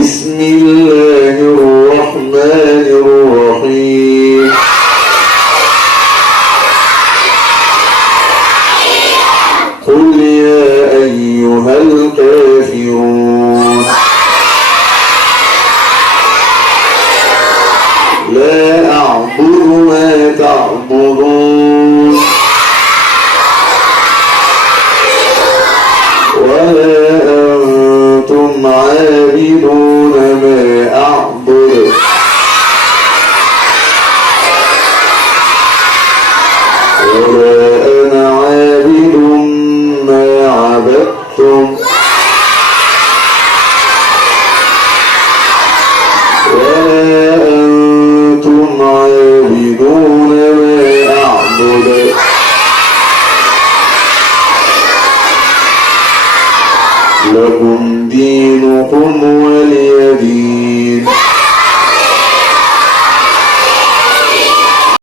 بسم الله الرحمن الرحيم قل يا أيها الكافرون لا أعبد ما تعبدون ولا أنتم عابدون ما أعبد ولا أنا عابد ما عبدتم ولا أنتم عابدون ما أعبد لكم